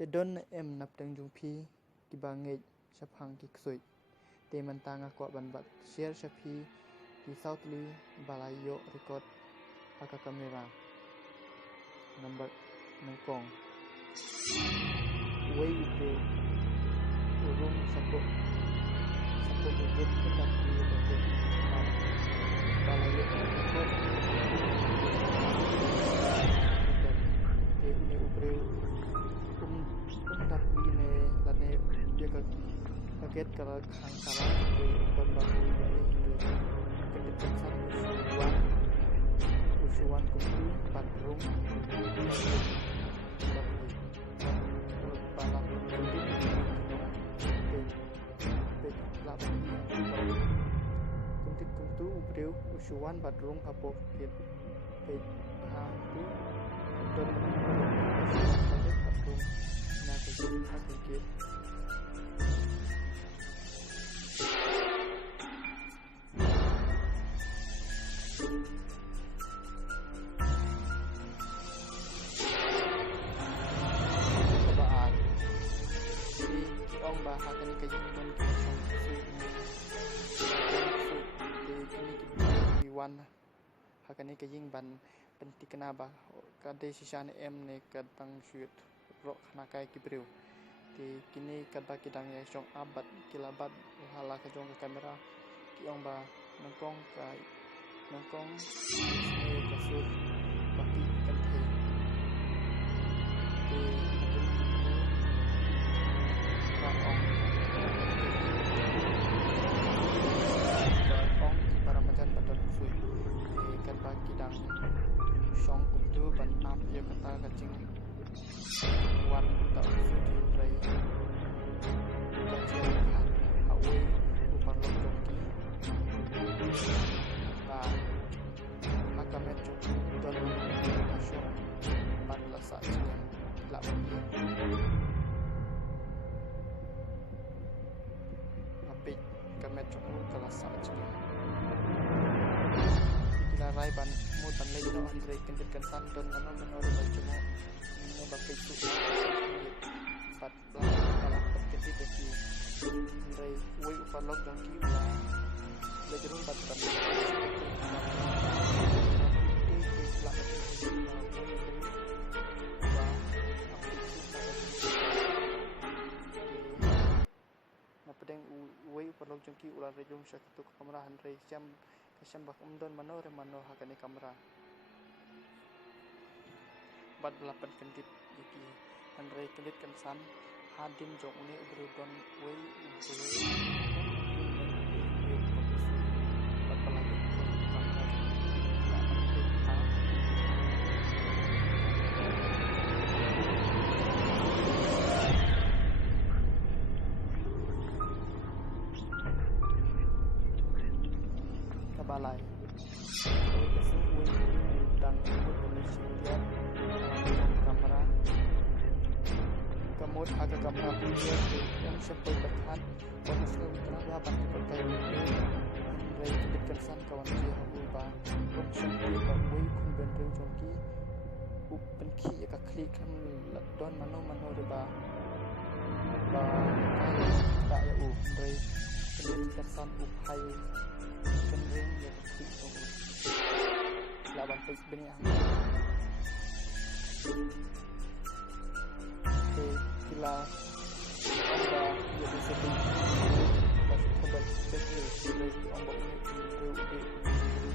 Te don em nap teng jung phi ki bangai shaphang ki ksui te mantanga ko ban bat share shapi ki southly balayo record haka kamera number nangkong way upre urung sapok bukit hendak di bukit balayo record te une upre tak ne lane dia kaget kalau khang kala te kon ba ni kedip san usuan kumpu patrung balap kedip kuntit kuntu ubreu usuan patrung kapok kit pe hang tu don patrung na kedip hakikit bahagian kehidupan kita Iwan hakani kaying ban penti kena ba kade sisan em ne kadang shoot rok nakai kibreu ti kini kada kidang ya song abat kilabat hala ka jong kamera ki ong ba nongkong ne kasur baki kan the ti para majan badan sui ikan bagi dang song kumtu ban ap ya kata kacing wan tak sudi rai kacil hawe upar loki ba hakamet cukup dalam nasion ban lasa sini lak api kamet cukup kelas saja rai ban mo ban lay no andre kendit kan santon mano menore bajumo mo bakai su bat balak kendit deki andre way upalog dongki ula lejerun bat ban pedeng way upalog dongki ula rejung satu kamera andre jam Sembah umdon mano hakani kamera bat belapan kendit iki andre kendit kensan hadin jong uni ubrudon way ubru bat pelagi kamera balai dan kamera kemud harga kamera punya yang sampai bertahan bonusnya utara dapat dipakai dari kesan kawan dia ubah option dia way kun bendel jongki penki ya klik kan don mano riba ba kaya tak ya dari kesan upai kendring ya klik lawan pek benih kila amba ya bisa di pas kembali betul dari amba ini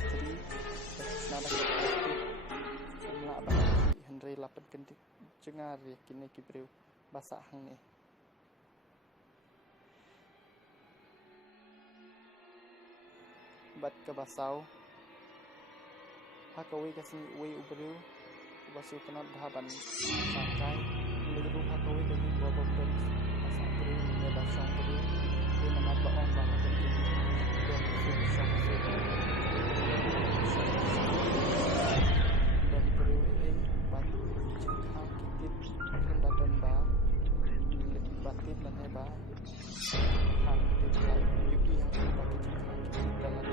jadi nada semla bagi Henry lapan kentik cengar ya kini kibreu basah hang ni bat ke basau hakawi kasih way ubreu basu penat bahaban sakai liru hakawi kasih babon dan pasak beri ya basang beri dia memat baong bahagian ini dan susah dan beri bat cengkang kitit rendah dan ba batit dan heba han diplai yuki yang pakai cengkang kitit dalam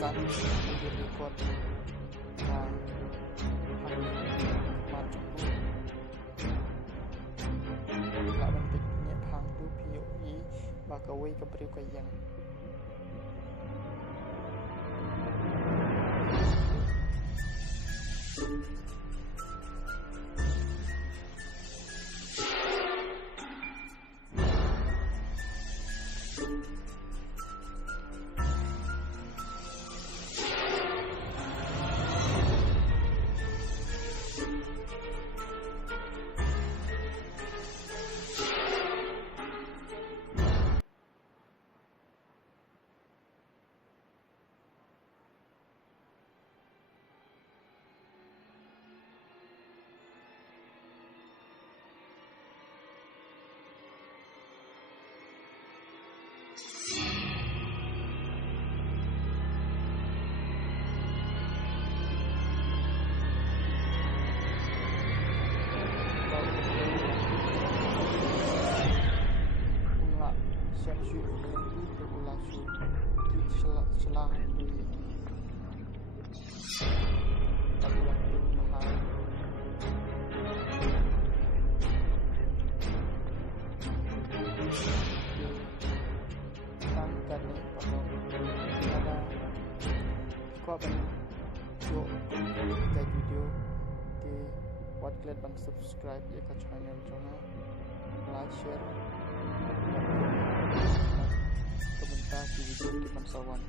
kesan menjadi record quay kabaryo kayang xem chuyện liên tiếp từ livestream thì selang di Tabulatin Mahal ditangkan nih pada ada kau akan yuk like video di buat kalian bang subscribe ya ke channel channel like share komentar di video di Pansawan.